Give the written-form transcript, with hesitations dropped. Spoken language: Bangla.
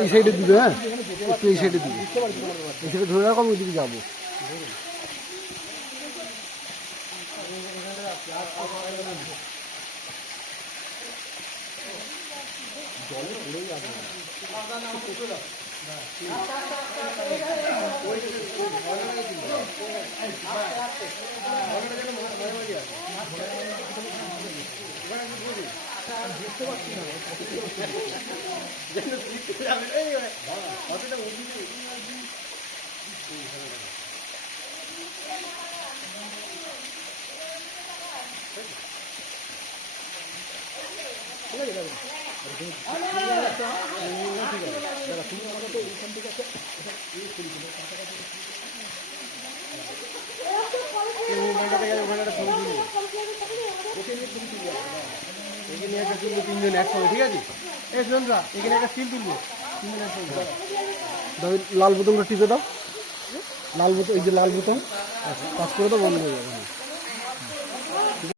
এই সাইডে দিবে, হ্যাঁ একটু এই সাইডে দিবে, এই সাইডে ধরে রাখো, আমি ওইদিকে যাবো। জলে পড়েই যাবে তিনজন একসঙ্গে, ঠিক আছে? এখানে একটা স্টিল তুলবো, তিনজন একসঙ্গে। লাল বোতামটা টিপে দাও, লাল বোতাম, এই যে লাল বোতাম কাজ করে তো বন্ধ হয়ে যাবে।